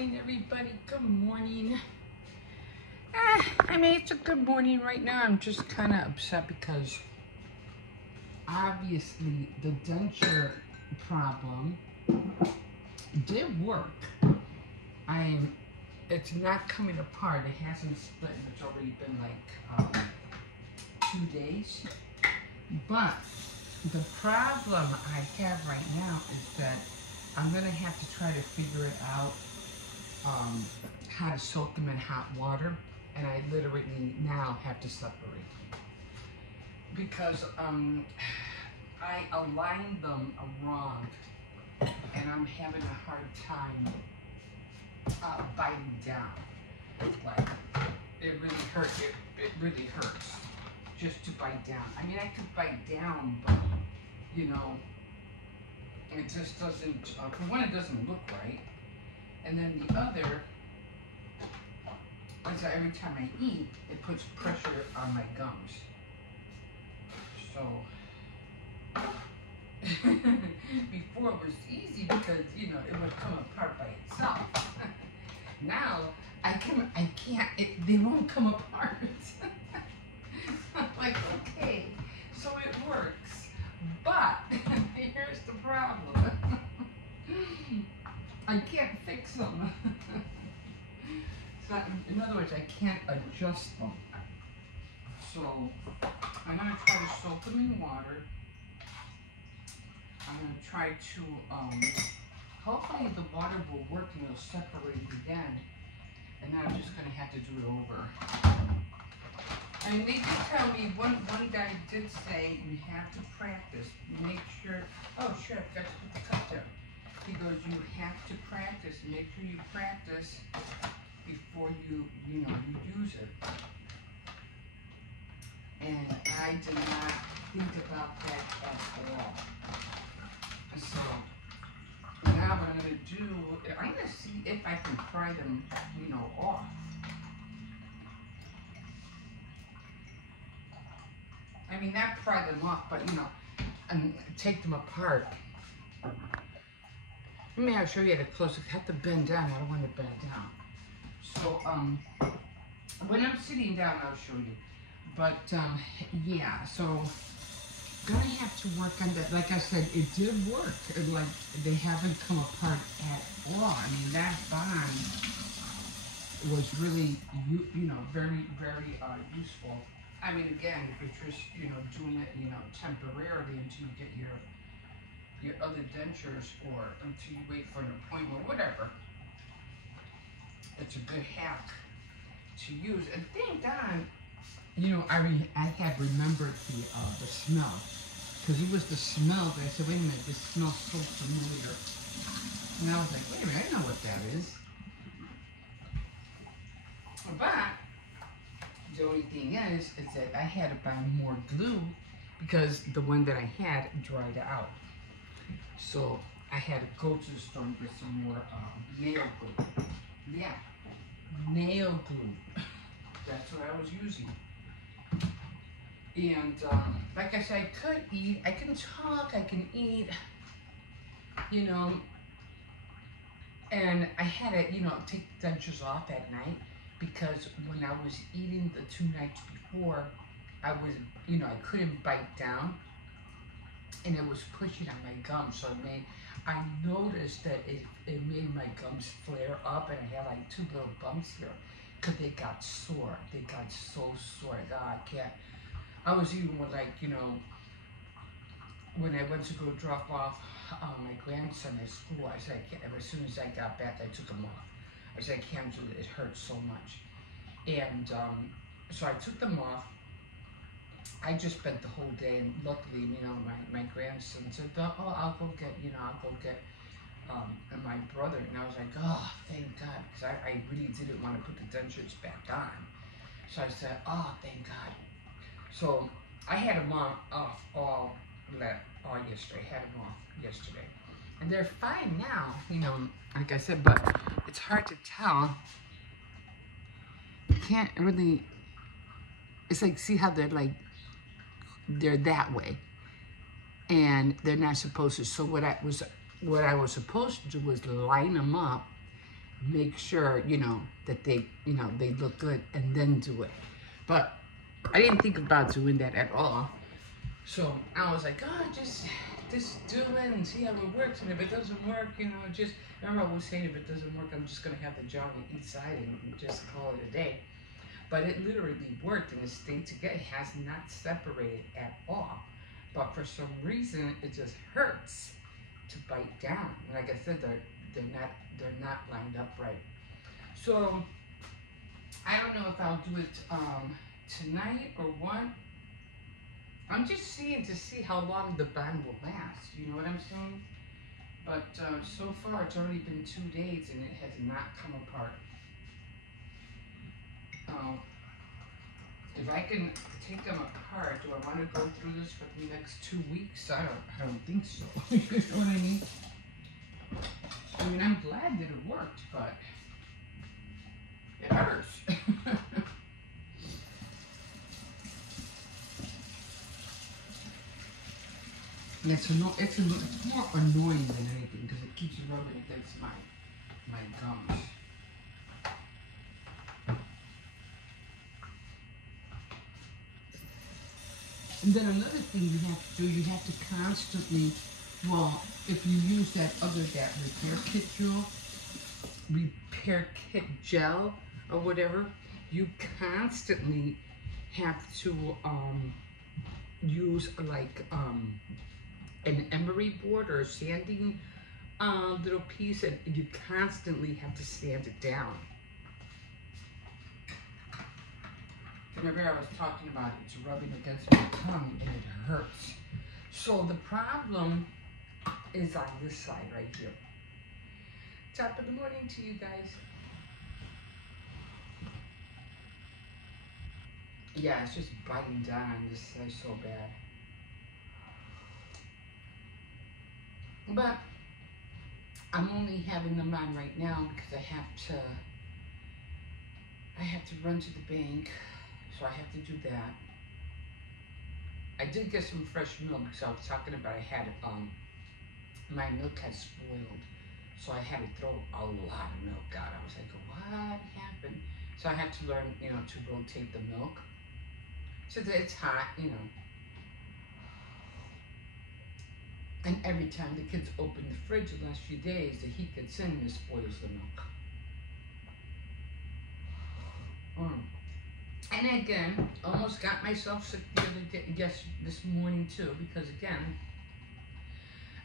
morning, everybody. Good morning. I mean, it's a good morning right now. I'm just kind of upset because obviously the denture problem did work. It's not coming apart. It hasn't split. It's already been like 2 days. But the problem I have right now is that I'm gonna have to try to figure it out how to soak them in hot water, and I literally now have to separate because I aligned them wrong, and I'm having a hard time biting down. Like it really hurts. It really hurts just to bite down. I mean, I could bite down, but you know, it just doesn't. For one, it doesn't look right, and then the other is that every time I eat, it puts pressure on my gums. So before it was easy because you know it would come apart by itself. Now I can't. They won't come apart. I'm like, okay, so it works, but here's the problem. I can't fix them. In other words, I can't adjust them. So I'm going to try to soak them in water. I'm going to try to, hopefully the water will work and it'll separate again. And then I'm just going to have to do it over. I mean, they did tell me, one guy did say, you have to practice. Make sure, oh sure, I've got to put the cup down. He goes, you have to practice. Make sure you practice before you use it. And I did not think about that at all. So now what I'm going to do, I'm going to see if I can pry them, off. I mean, not pry them off, but and take them apart. Maybe I'll show you at a close. I have to bend down. I don't want to bend down. So, when I'm sitting down, I'll show you. But, yeah, so, gonna have to work on that. Like I said, it did work. Like, they haven't come apart at all. I mean, that bond was really, very, very useful. I mean, again, if you're just, doing it, temporarily until you get your other dentures or until you wait for an appointment, whatever. It's a good hack to use. And thank God, I had remembered the smell. Because it was the smell that I said, wait a minute, this smells so familiar. And I was like, wait a minute, I know what that is. But the only thing is that I had to buy more glue because the one that I had dried out. So I had to go to the store and get some more nail glue. Yeah, nail glue. That's what I was using. And like I said, I could eat, I can talk, I can eat, and I had to, take the dentures off at night because when I was eating the 2 nights before, I was, I couldn't bite down and it was pushing on my gums. So I noticed that it made my gums flare up and I had like 2 little bumps here because they got sore. They got so sore. God, I can't. I was even with like, when I went to go drop off my grandson at school, I said, I can't, as soon as I got back, I took him off. I said, I can't do it, it hurts so much. And so I took them off. I just spent the whole day, and luckily, my grandson said, oh, I'll go get my brother. And I was like, oh, thank God, because I really didn't want to put the dentures back on. So I said, oh, thank God. So I had them off all yesterday. I had them off yesterday. And they're fine now, like I said, but it's hard to tell. You can't really, it's like, see how they're that way. And they're not supposed to. So what I was supposed to do was line them up make sure, you know, that they, you know, they look good and then do it. But I didn't think about doing that at all. So I was like, oh, just do it and see how it works. And if it doesn't work, you know, just, remember I was saying if it doesn't work, I'm just going to have the jar on each side and just call it a day. But it literally worked and it stayed together. It has not separated at all. But for some reason, it just hurts to bite down. Like I said, they're not lined up right. So I don't know if I'll do it tonight or what. I'm just seeing to see how long the band will last. You know what I'm saying? But so far, it's already been 2 days and it has not come apart. If I can take them apart, do I want to go through this for the next 2 weeks? I don't think so. You know what I mean? I mean, I'm glad that it worked, but it hurts. It's more annoying than anything because it keeps rubbing against my gums. And then another thing you have to do, you have to constantly, well, if you use that repair kit gel or whatever, you constantly have to use like an emery board or a sanding little piece, and you constantly have to sand it down. Remember I was talking about it, it's rubbing against my tongue and it hurts. So the problem is on this side right here. Top of the morning to you guys. Yeah, it's just biting down on this side so bad. But I'm only having them on right now because I have to run to the bank. So I have to do that. I did get some fresh milk because I was talking about I had my milk had spoiled, so I had to throw a lot of milk out. I was like, what happened? So I had to learn, you know, to rotate the milk so that it's hot, you know. And every time the kids open the fridge the last few days, the heat gets in and it spoils the milk. And again, almost got myself sick the other day, yes, this morning too, because again,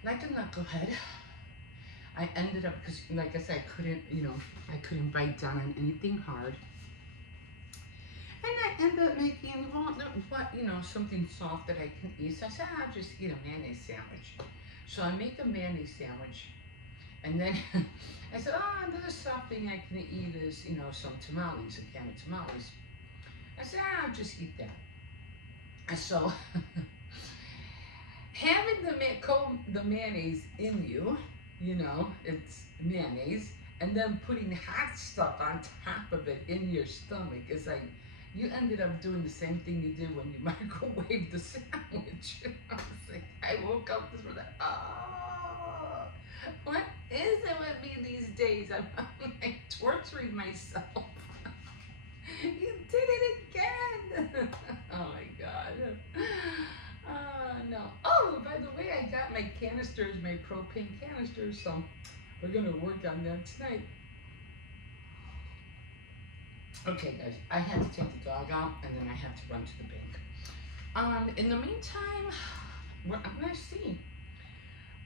like a knucklehead, I ended up, because like I said, I couldn't bite down on anything hard. And I ended up making, something soft that I can eat. So I said, I'll just eat a mayonnaise sandwich. So I make a mayonnaise sandwich. And then I said, another soft thing I can eat is, some tamales, a can of tamales. I said, I'll just eat that. And so, having the mayonnaise in you, it's mayonnaise, and then putting hot stuff on top of it in your stomach is like, you ended up doing the same thing you did when you microwaved the sandwich. I woke up this morning, what is it with me these days? I'm like torturing myself. You did it again. Oh my God. No. Oh, by the way, I got my canisters, my propane canisters, so we're going to work on that tonight. Okay, guys, I have to take the dog out, and then I have to run to the bank. In the meantime, I'm going to see.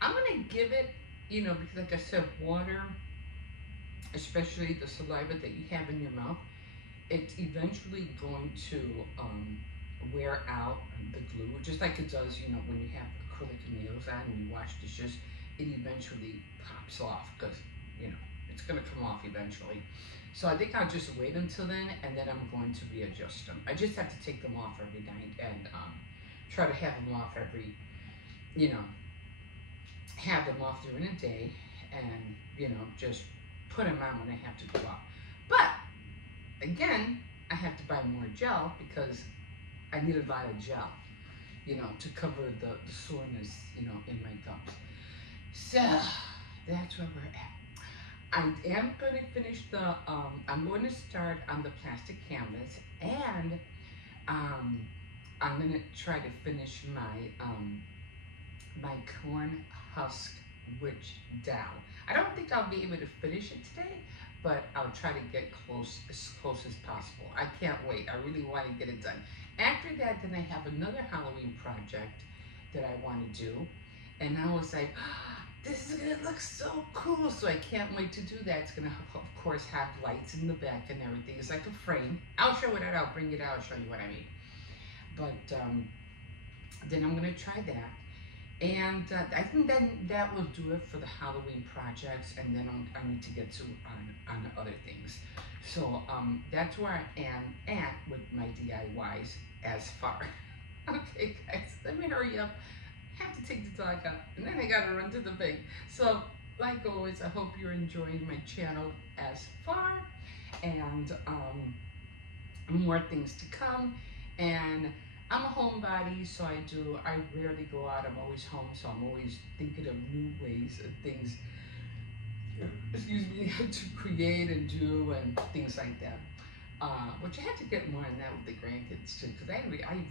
I'm going to give it, because like I said, water, especially the saliva that you have in your mouth, it's eventually going to wear out the glue, just like it does, when you have acrylic nails on and you wash dishes, it eventually pops off because, it's going to come off eventually. So I think I'll just wait until then, and then I'm going to readjust them. I just have to take them off every night and try to have them off every, have them off during the day and, just put them on when I have to go out. But, again, I have to buy more gel because I need a lot of gel, to cover the soreness, in my gums. So, that's where we're at. I am going to finish the, I'm going to start on the plastic canvas, and I'm going to try to finish my, my corn husk witch down. I don't think I'll be able to finish it today, but I'll try to get as close as possible. I can't wait. I really want to get it done. After that, then I have another Halloween project that I want to do. And I was like, oh, this is going to look so cool. So I can't wait to do that. It's going to, of course, have lights in the back and everything. It's like a frame. I'll show it out. I'll bring it out. I'll show you what I mean. But then I'm going to try that. And I think that will do it for the Halloween projects, and then I need to get to on other things. So that's where I am at with my DIYs as far. Okay, guys, let me hurry up. I have to take the dog out, and then I gotta run to the bank. So, like always, I hope you're enjoying my channel as far, and more things to come. And I'm a homebody, so I rarely go out. I'm always home, so I'm always thinking of new ways of things, excuse me, to create and do and things like that. Which I had to get more on that with the grandkids too, because I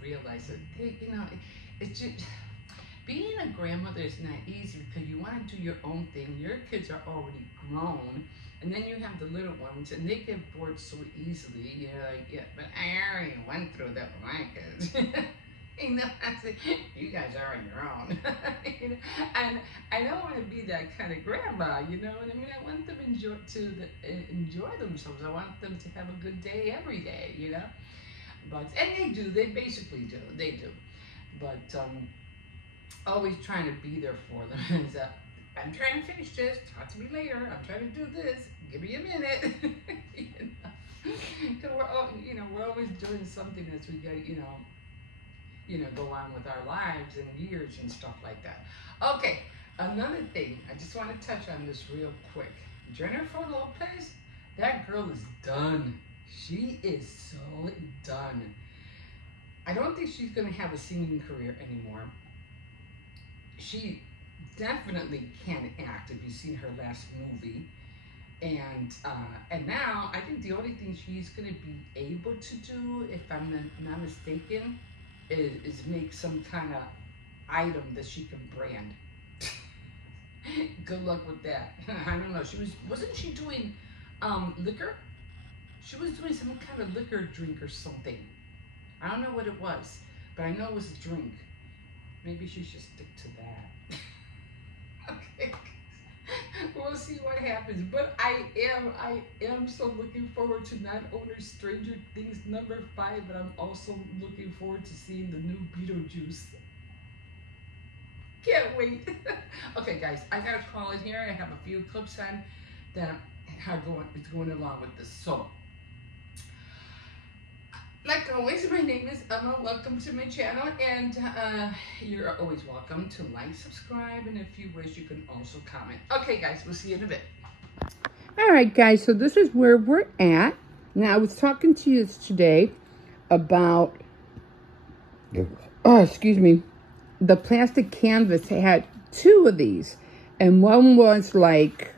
realized that they, you know, it's just, being a grandmother is not easy because you want to do your own thing. Your kids are already grown. And then you have the little ones, and they get bored so easily. You're like, yeah, but I already went through that with my kids. You know, I said, you guys are on your own. You know? And I don't want to be that kind of grandma, you know what I mean? I want them to enjoy themselves. I want them to have a good day every day, you know? But, and they do, they basically do, they do. But always trying to be there for them. So, I'm trying to finish this. Talk to me later. I'm trying to do this. Give me a minute. You know, because we're always doing something as we get, go on with our lives and years and stuff like that. Okay, another thing. I just want to touch on this real quick. Jennifer Lopez, that girl is done. She is so done. I don't think she's going to have a singing career anymore. She definitely can't act if you've seen her last movie, and now I think the only thing she's going to be able to do, if I'm not mistaken, is make some kind of item that she can brand. Good luck with that. I don't know. Wasn't she doing liquor? She was doing some kind of liquor drink or something. I don't know what it was, but I know it was a drink. Maybe she should stick to that. Okay, we'll see what happens. But I am so looking forward to not only Stranger Things #5, but I'm also looking forward to seeing the new Beetlejuice. Can't wait. Okay, guys, I gotta call it here. I have a few clips on that are going along with this. So, like always, my name is Emma. Welcome to my channel, and you're always welcome to like, subscribe, and if you wish, you can also comment. Okay, guys, we'll see you in a bit. All right, guys, so this is where we're at. Now, I was talking to you today about, the plastic canvas. Had 2 of these, and one was like,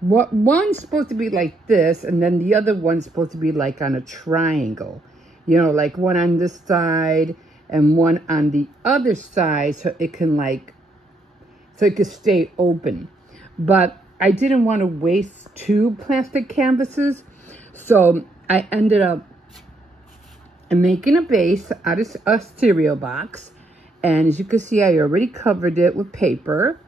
one's supposed to be like this, and then the other one's supposed to be like on a triangle. You know, like one on this side and one on the other side, so it can so it could stay open. But I didn't want to waste 2 plastic canvases, so I ended up making a base out of a cereal box. And as you can see, I already covered it with paper.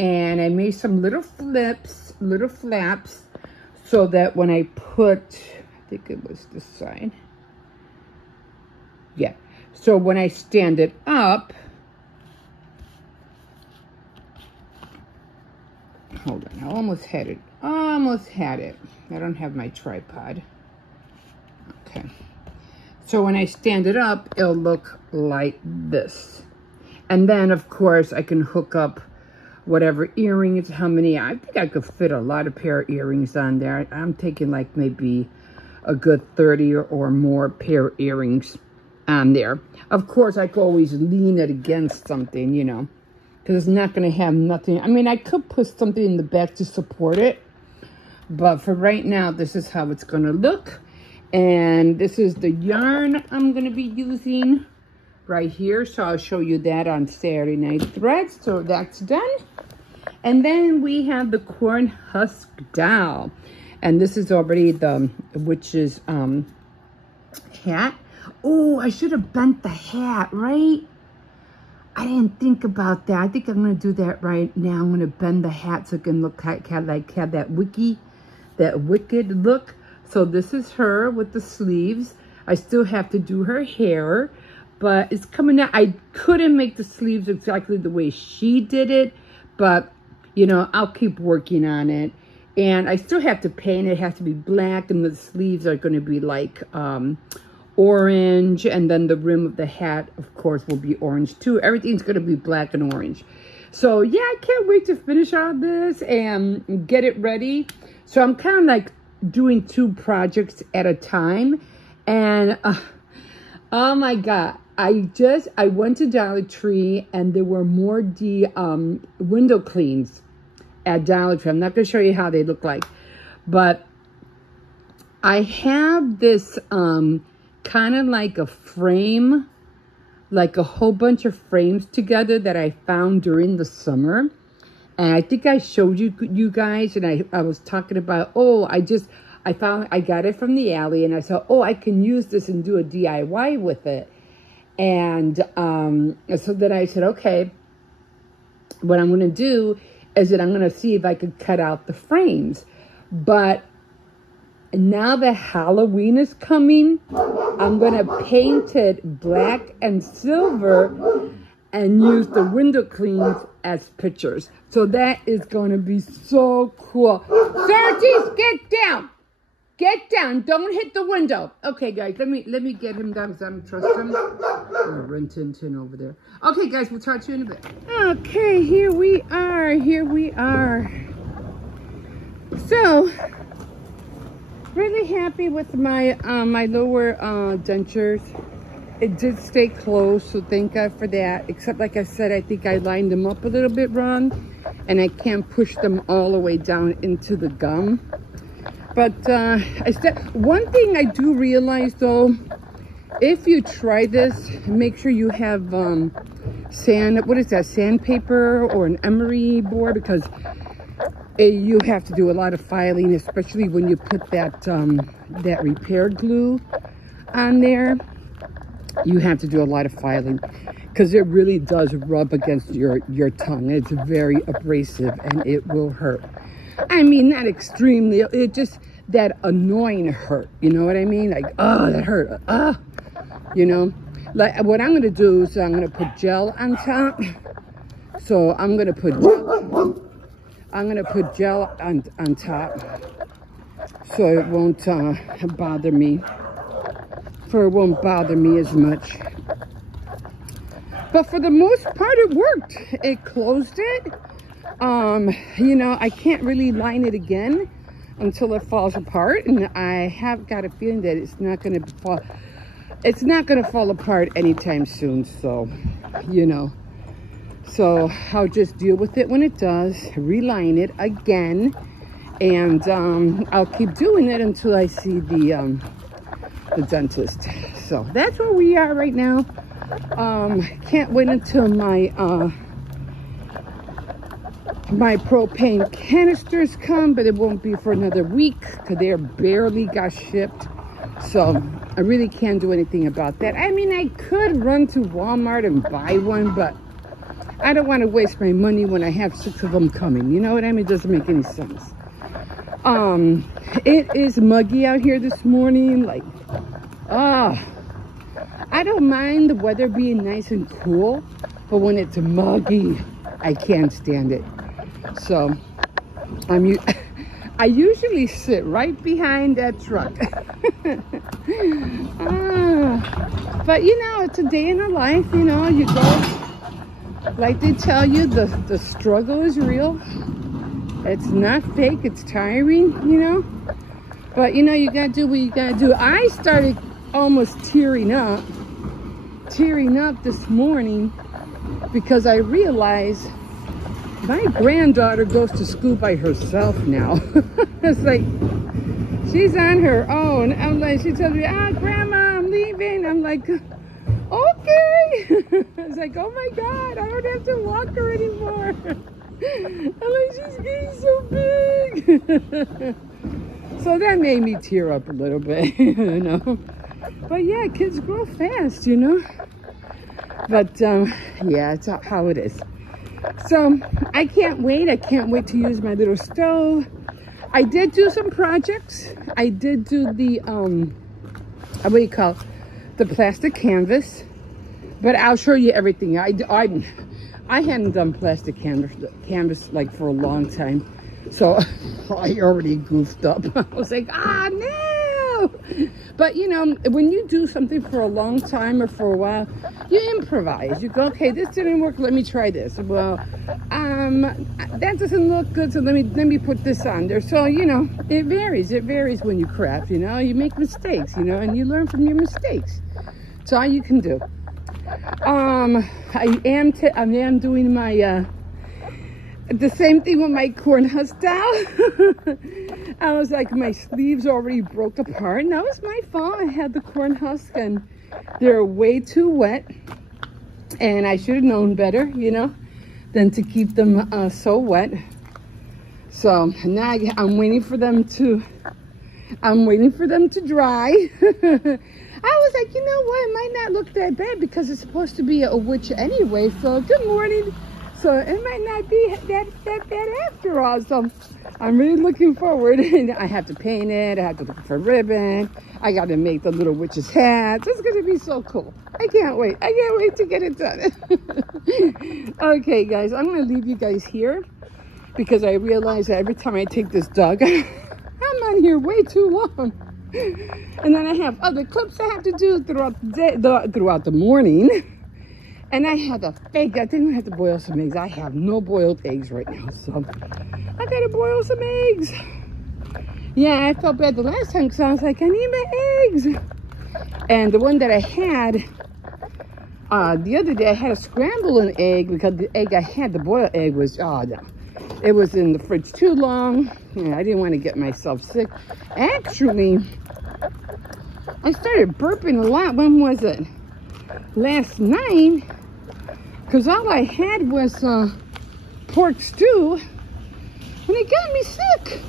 And I made some little flaps, so that when I put, I think it was this side. Yeah, so when I stand it up, hold on, I almost had it. I don't have my tripod. Okay, so when I stand it up, it'll look like this. And then, of course, I can hook up whatever earrings, how many, I think I could fit a lot of pair of earrings on there. I'm taking like maybe a good 30 or more pair of earrings on there. Of course, I could always lean it against something, you know, because it's not going to have nothing. I mean, I could put something in the back to support it, But for right now, this is how it's gonna look. And this is the yarn I'm gonna be using right here. So I'll show you that on Saturday Night Threads. So that's done. And then we have the corn husk doll. And this is already the witch's hat. Oh, I should have bent the hat, right? I didn't think about that. I think I'm going to do that right now. I'm going to bend the hat so it can look like have that wicked look. So this is her with the sleeves. I still have to do her hair, but it's coming out. I couldn't make the sleeves exactly the way she did it, but, you know, I'll keep working on it. And I still have to paint it. It has to be black, and the sleeves are going to be like orange, and then the rim of the hat, of course, will be orange too. Everything's going to be black and orange. So, yeah, I can't wait to finish all this and get it ready. So I'm kind of like doing 2 projects at a time. And, oh my God, I went to Dollar Tree, and there were more window cleans at Dollar Tree. I'm not going to show you how they look like, but I have this kind of like a frame, like a whole bunch of frames together that I found during the summer. And I think I showed you guys, and I was talking about, oh, I got it from the alley, and I thought, oh, I can use this and do a DIY with it. And so then I said, okay, what I'm going to do is that I'm going to see if I could cut out the frames. But now that Halloween is coming, I'm going to paint it black and silver and use the window cleans as pictures. So that is going to be so cool. Sergis, get down. Get down. Don't hit the window. Okay, guys, let me get him down because I don't trust him. Oh, Rin Tin Tin over there. Okay, guys, we'll talk to you in a bit. Okay, here we are. Here we are. So, really happy with my my lower dentures. It did stay closed, so thank God for that. Except, like I said, I think I lined them up a little bit wrong, and I can't push them all the way down into the gum. But one thing I do realize, though, if you try this, make sure you have sandpaper or an emery board, because you have to do a lot of filing, especially when you put that that repair glue on there. You have to do a lot of filing because it really does rub against your tongue. It's very abrasive and it will hurt. I mean, not extremely, it just that annoying hurt, you know what I mean? Like, oh, that hurt, you know? Like, what I'm gonna do is I'm gonna put gel on top. So I'm gonna put gel on top so it won't bother me. It won't bother me as much. But for the most part, it worked. It closed it. You know, I can't really line it again until it falls apart, and I have got a feeling that it's not going to fall apart anytime soon. So, you know, so I'll just deal with it when it does, reline it again, and I'll keep doing it until I see the dentist. So that's where we are right now. Can't wait until my my propane canisters come, but it won't be for another week because they barely got shipped. So I really can't do anything about that. I mean, I could run to Walmart and buy one, but I don't want to waste my money when I have 6 of them coming. You know what I mean? It doesn't make any sense. It is muggy out here this morning. Like, I don't mind the weather being nice and cool, but when it's muggy, I can't stand it. So I usually sit right behind that truck. But you know, it's a day in the life. You know, you go, like they tell you, the struggle is real. It's not fake, it's tiring, you know. But you know, you gotta do what you gotta do. I started almost tearing up this morning because I realized my granddaughter goes to school by herself now. It's like, she's on her own. I'm like, she tells me, Grandma, I'm leaving. I'm like, okay. It's like, oh my God, I don't have to walk her anymore. I'm like, she's getting so big. So that made me tear up a little bit, you know. But yeah, kids grow fast, you know. But yeah, it's how it is. So I can't wait. I can't wait to use my little stove. I did do some projects. I did do the, what do you call it? The plastic canvas. But I'll show you everything. I hadn't done plastic canvas like for a long time. So I already goofed up. I was like, no. But you know, when you do something for a long time or for a while, you improvise. You go, okay, this didn't work, let me try this. Well, that doesn't look good, so let me put this on there. So, you know, it varies when you craft, you know. You make mistakes, you know, and you learn from your mistakes. That's all you can do. I am doing my the same thing with my corn husk doll. I was like, my sleeves already broke apart, and that was my fault. I had the corn husk and they're way too wet, and I should have known better, you know, than to keep them so wet. So now I'm waiting for them to dry. I was like, you know what, it might not look that bad because it's supposed to be a witch anyway. So good morning. So it might not be that bad after all. So I'm really looking forward. I have to paint it. I have to look for ribbon. I got to make the little witch's hats. It's going to be so cool. I can't wait. I can't wait to get it done. Okay, guys, I'm going to leave you guys here because I realize that every time I take this dog, I'm on here way too long. And then I have other clips I have to do throughout the day, throughout the morning. And I had to fake. I think I have to boil some eggs. I have no boiled eggs right now, so I gotta boil some eggs. Yeah, I felt bad the last time because I was like, I need my eggs. And the one that I had the other day, I had to scramble an egg because the egg I had, the boiled egg, was no, it was in the fridge too long. Yeah, I didn't want to get myself sick. Actually, I started burping a lot. When was it? Last night, because all I had was pork stew, and it got me sick.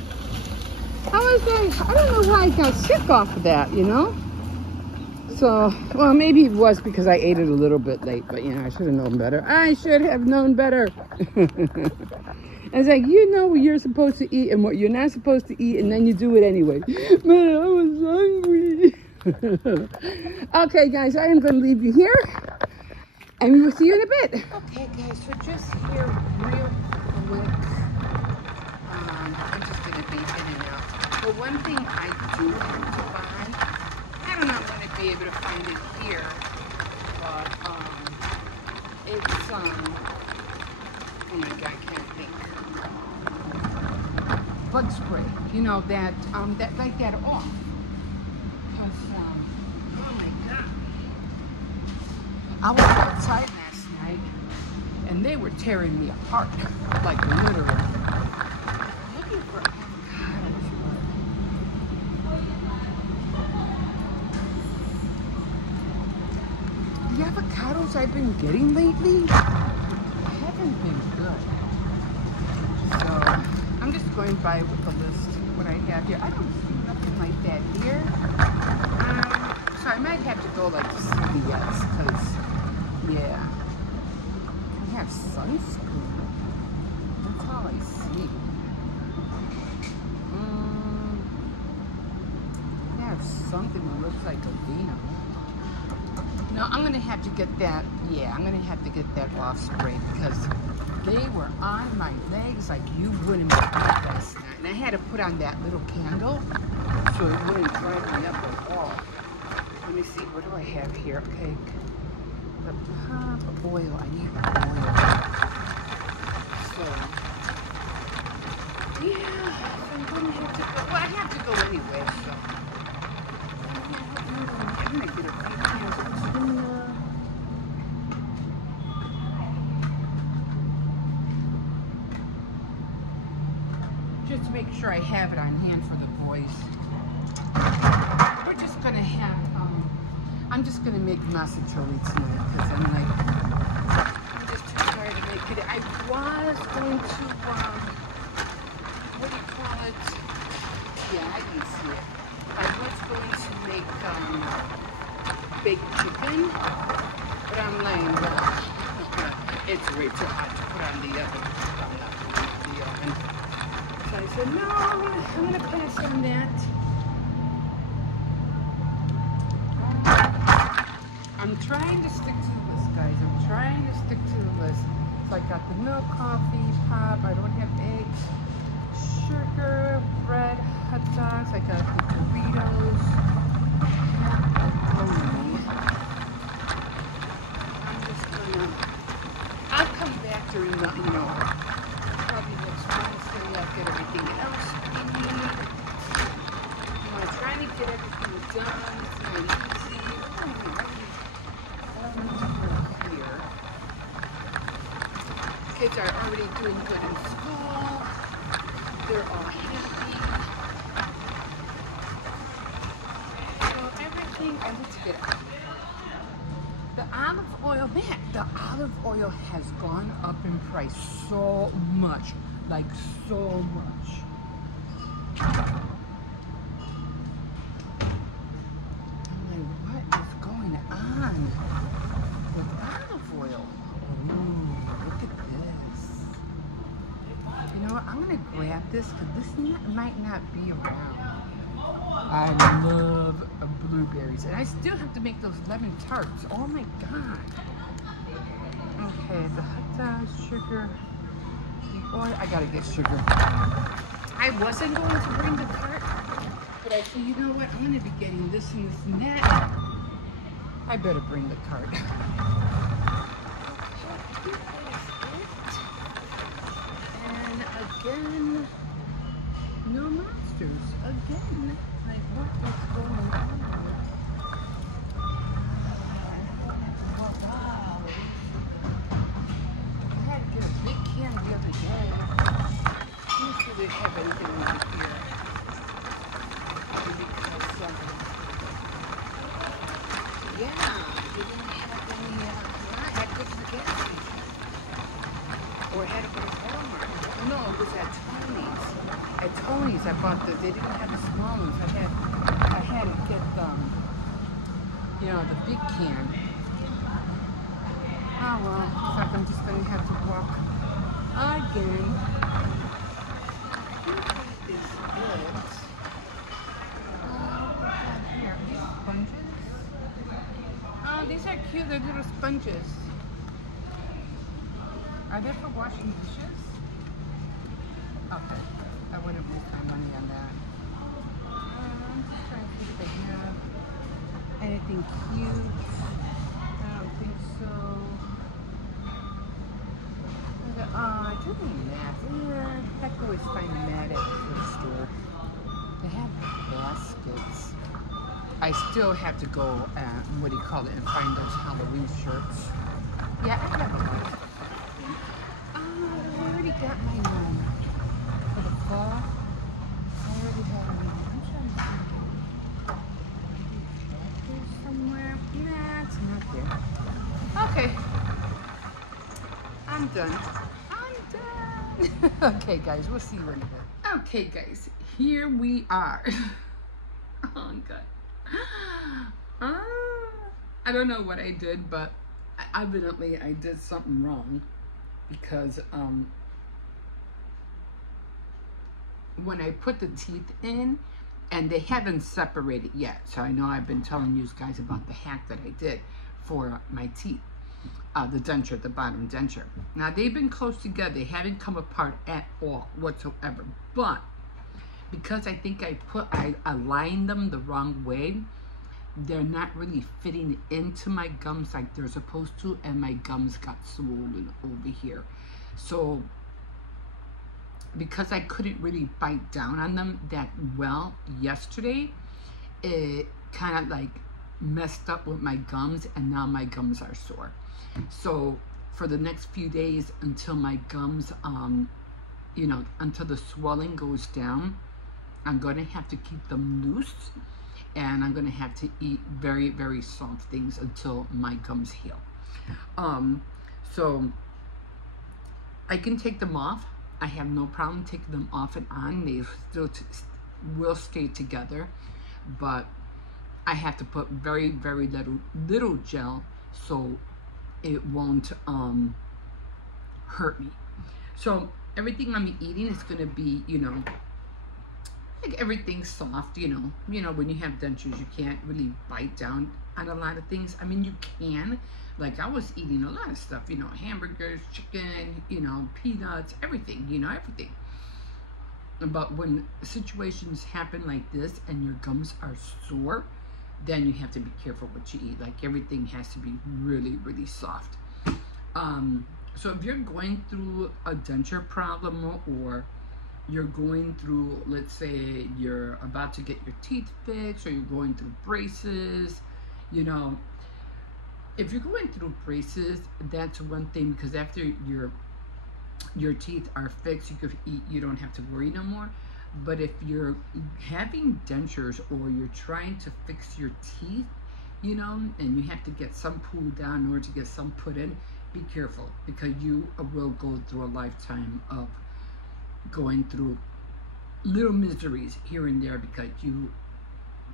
I was like, I don't know why I got sick off of that, you know. So, well, maybe it was because I ate it a little bit late, but you know, I should have known better. I should have known better. I was like, you know what you're supposed to eat and what you're not supposed to eat, and then you do it anyway. Man, I was hungry. Okay, guys, I am going to leave you here, and we will see you in a bit. Okay, guys, so just here real quick, I'm just going to be in and out. But one thing I do have to buy, I don't know if I'm going to be able to find it here, but it's, oh my God, I can't think. Bug spray, you know, that like that off. I was outside last night, and they were tearing me apart, like literally. Looking for avocados. The avocados I've been getting lately haven't been good. So I'm just going by with the list what I have here. I don't see nothing like that here. So I might have to go like to CVS because. Yeah, I have sunscreen. That's all I see. I have something that looks like a Aveeno. No, I'm gonna have to get that. Yeah, I'm gonna have to get that off spray because they were on my legs like you wouldn't believe last night. And I had to put on that little candle so it wouldn't dry me up at all. Let me see. What do I have here? Okay. A boil. I need a boil. So, yeah, I'm gonna have to go. Well, I have to go anyway, so. I'm gonna get a few cans of tuna. Just to make make sure I have it on hand for the boys. We're just gonna have, I'm just gonna make masticholi tonight because I'm just too tired to make it. I was going to, what do you call it? Yeah, I didn't see it. I was going to make baked chicken, but I'm like, it's way too hot to put on the oven. So I said, no, I'm gonna pass on that. I'm trying to stick to the list, guys. I'm trying to stick to the list. So I got the milk, coffee, pop. I don't have eggs, sugar, bread, hot dogs. I got the Doritos. I'm just gonna. I'll come back during the, probably next Wednesday. I'll get everything else we need. I'm trying to get everything done. It's not easy. Here. Kids are already doing good in school. They're all happy. So everything, I need to get out. The olive oil, man, the olive oil has gone up in price so much. Like so much. I'm gonna grab this because this might not be around. I love blueberries, and I still have to make those lemon tarts. Oh my god! Okay, the hot dogs, sugar, the oil. I gotta get sugar. I wasn't going to bring the cart, but I said, you know what? I'm gonna be getting this and this and that. I better bring the cart. Again, no monsters. Again, like what is going on? Wow. I had to get a big can the other day. Let me see if they have anything over here. Because, yeah, they didn't have any, I had to go to the gas station. Or I had to go to Walmart. No, it was at Tony's. At Tony's, I bought they didn't have the small ones. I had to get the big can. Oh well, looks like I'm just gonna have to walk again. This is it. Here, these sponges. Oh, these are cute. They're little sponges. Are they for washing dishes? Okay, I wouldn't waste my money on that. I'm just trying to see if they have anything cute. I don't think so. I do need mats. Yeah, I can always find a mat at the thrift store. They have baskets. I still have to go, and find those Halloween shirts. Yeah, I have a basket. I already got my for the fall. I already have one. I'm trying to think. There's somewhere. Nah, it's not there. Okay. I'm done. Okay, guys, we'll see you in a bit. Okay, guys, here we are. Oh, God. I don't know what I did, but evidently I did something wrong. Because when I put the teeth in, and they haven't separated yet, so I know I've been telling you guys about the hack that I did for my teeth, the denture, the bottom denture. Now they've been close together, they haven't come apart at all whatsoever, but because I think I aligned them the wrong way, they're not really fitting into my gums like they're supposed to, and my gums got swollen over here. So because I couldn't really bite down on them that well yesterday, it kind of like messed up with my gums, and now my gums are sore. So for the next few days until my gums you know, until the swelling goes down. I'm going to have to keep them loose, and I'm going to have to eat very, very soft things until my gums heal. So I can take them off. I have no problem taking them off and on. They still will stay together, but I have to put very, very little gel so it won't hurt me. So everything I'm eating is going to be, you know, like everything's soft, you know. You know, when you have dentures, you can't really bite down on a lot of things. I mean, you can. Like, I was eating a lot of stuff, you know, hamburgers, chicken, you know, peanuts, everything, you know, everything. But when situations happen like this and your gums are sore, then you have to be careful what you eat. Like, everything has to be really, really soft. So if you're going through a denture problem, or you're going through, let's say you're about to get your teeth fixed, or you're going through braces, you know, if you're going through braces, that's one thing, because after your teeth are fixed, you could eat, you don't have to worry no more. But if you're having dentures, or you're trying to fix your teeth, you know, and you have to get some pulled down in order to get some put in, be careful, because you will go through a lifetime of going through little miseries here and there, because you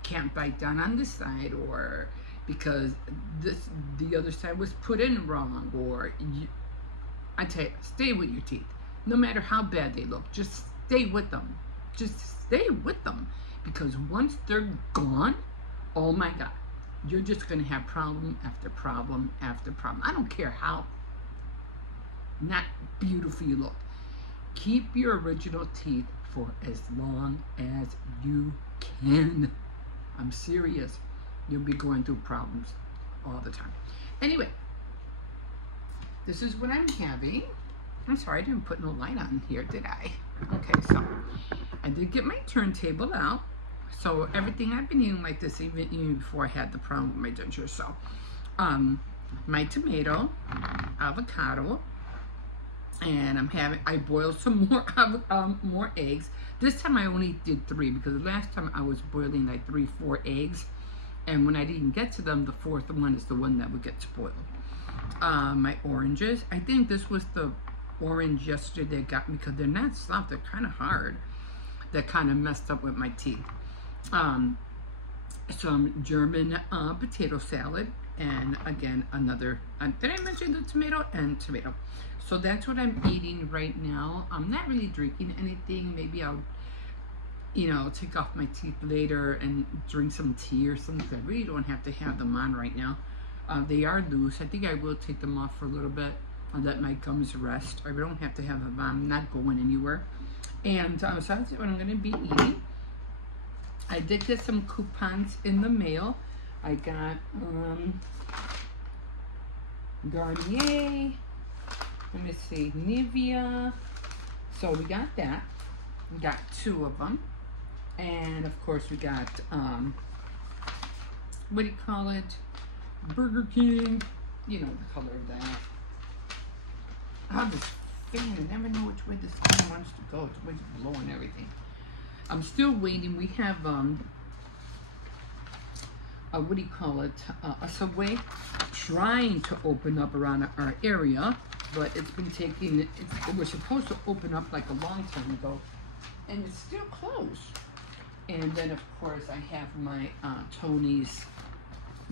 can't bite down on this side, or because the other side was put in wrong, or I tell you, stay with your teeth. No matter how bad they look, just stay with them. Just stay with them, because once they're gone, oh my God, you're just going to have problem after problem after problem. I don't care how not beautiful you look. Keep your original teeth for as long as you can. I'm serious. You'll be going through problems all the time. Anyway, this is what I'm having. I'm sorry, I didn't put no light on here, did I? Okay, so I did get my turntable out. So everything I've been eating like this, even before I had the problem with my dentures. So, my tomato, avocado, and I boiled some more eggs. This time I only did 3, because the last time I was boiling like 3-4 eggs, and when I didn't get to them, the 4th one is the one that would get spoiled. My oranges, I think this was the orange yesterday that got me, because they're not soft, they're kind of hard. That kind of messed up with my teeth. Some German potato salad, and again another, did I mention the tomato and tomato? So that's what I'm eating right now. I'm not really drinking anything. Maybe I'll, you know, take off my teeth later and drink some tea or something. I really don't have to have them on right now. They are loose. I think I will take them off for a little bit and let my gums rest. I don't have to have them on. I'm not going anywhere. And so that's what I'm going to be eating. I did get some coupons in the mail. I got Garnier, let me see, Nivea. So we got that. We got 2 of them. And of course we got, what do you call it? Burger King. You know the color of that. Oh, this fan, I never know which way this fan wants to go. It's always blowing everything. I'm still waiting. We have, what do you call it? A Subway trying to open up around our area, but it's been taking, it was supposed to open up like a long time ago, and it's still closed. And then, of course, I have my Tony's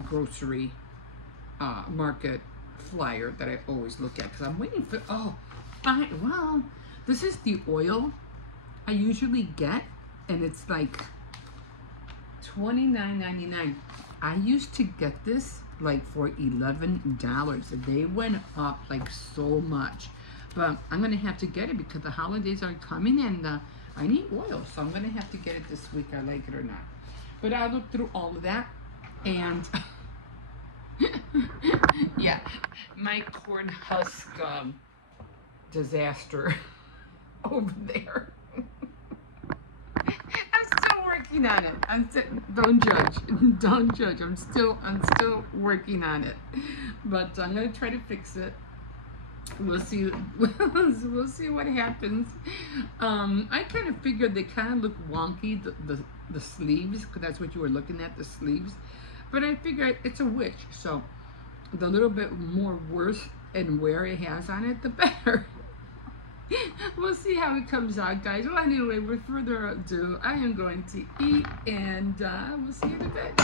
grocery market flyer that I always look at, because I'm waiting for, well, this is the oil I usually get, and it's like $29.99. I used to get this like for $11. They went up like so much, but I'm gonna have to get it because the holidays are coming, and I need oil, so I'm gonna have to get it this week, I like it or not. But I looked through all of that, and yeah, my corn husk disaster over there. I'm still working on it. Don't judge. Don't judge. I'm still working on it. But I'm gonna try to fix it. we'll see. We'll see what happens. I kind of figured they kind of look wonky, the sleeves, because that's what you were looking at, the sleeves. But I figured it's a witch, so the little bit more worse and wear it has on it, the better. We'll see how it comes out, guys. Well, anyway, with further ado, I am going to eat, and we'll see you in a bit.